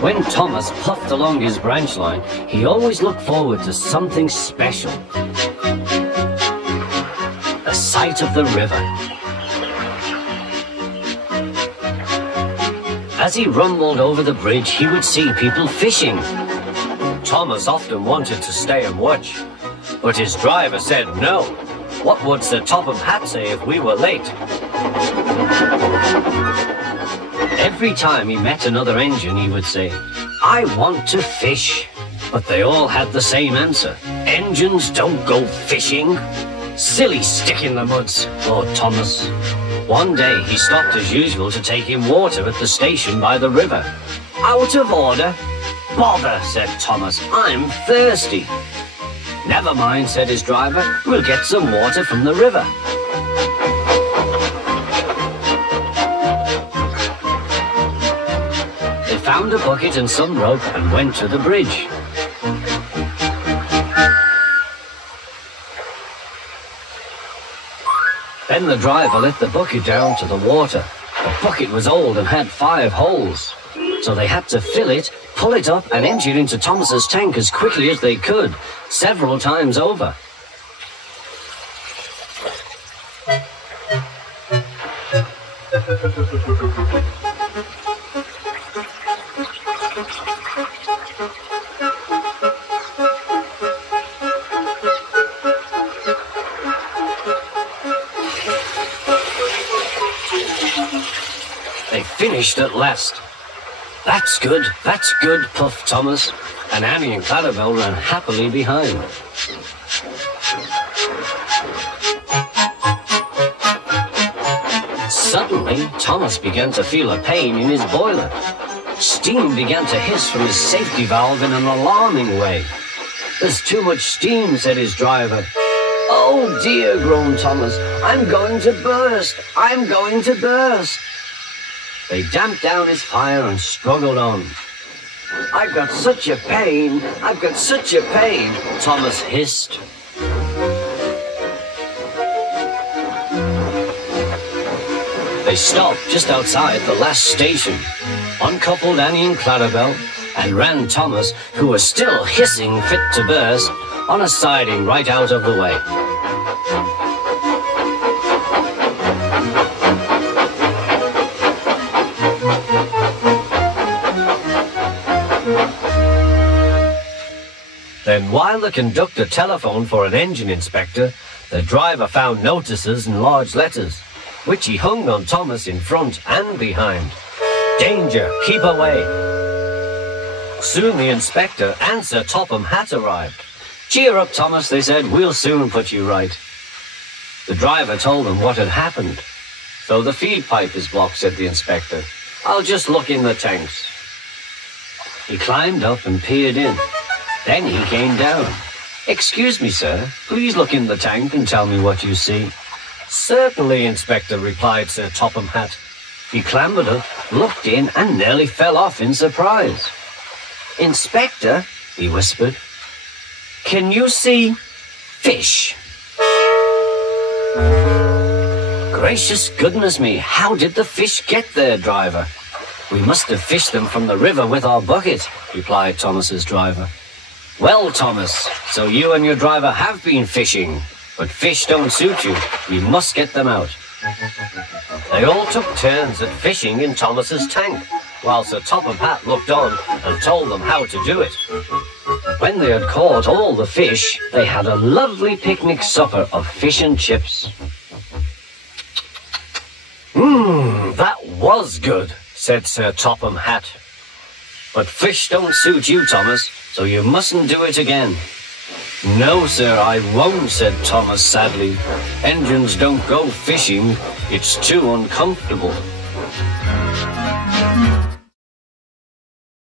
When Thomas puffed along his branch line, he always looked forward to something special. The sight of the river. As he rumbled over the bridge, he would see people fishing. Thomas often wanted to stay and watch, but his driver said no. What would Sir Topham Hatt say if we were late? Every time he met another engine, he would say, "I want to fish." But they all had the same answer. "Engines don't go fishing." Silly stick in the muds, thought Thomas. One day he stopped as usual to take in water at the station by the river. "Out of order." "Bother," said Thomas, "I'm thirsty." "Never mind," said his driver, "we'll get some water from the river." They found a bucket and some rope and went to the bridge. Then the driver let the bucket down to the water. The bucket was old and had 5 holes, so they had to fill it, pull it up and empty it into Thomas's tank as quickly as they could, several times over. They finished at last. That's good, puffed Thomas, and Annie and Clarabelle ran happily behind. Suddenly, Thomas began to feel a pain in his boiler. Steam began to hiss from his safety valve in an alarming way. "There's too much steam," said his driver. "Oh dear," groaned Thomas, "I'm going to burst, I'm going to burst." They damped down his fire and struggled on. "I've got such a pain, I've got such a pain," Thomas hissed. They stopped just outside the last station, uncoupled Annie and Clarabelle, and ran Thomas, who was still hissing fit to burst, on a siding right out of the way. Then while the conductor telephoned for an engine inspector, the driver found notices in large letters, which he hung on Thomas in front and behind. "Danger, keep away." Soon the inspector and Sir Topham Hatt arrived. "Cheer up, Thomas," they said, "we'll soon put you right." The driver told them what had happened. "So the feed pipe is blocked," said the inspector. "I'll just look in the tanks." He climbed up and peered in. Then he came down. "Excuse me, sir, please look in the tank and tell me what you see." "Certainly, Inspector," replied Sir Topham Hatt. He clambered up, looked in, and nearly fell off in surprise. "Inspector," he whispered, "can you see fish?" "Gracious goodness me, how did the fish get there, driver?" "We must have fished them from the river with our bucket," replied Thomas's driver. "Well, Thomas, so you and your driver have been fishing, but fish don't suit you. We must get them out." They all took turns at fishing in Thomas's tank, while Sir Topham Hatt looked on and told them how to do it. When they had caught all the fish, they had a lovely picnic supper of fish and chips. That was good," said Sir Topham Hatt. "But fish don't suit you, Thomas, so you mustn't do it again." "No, sir, I won't," said Thomas sadly. "Engines don't go fishing. It's too uncomfortable."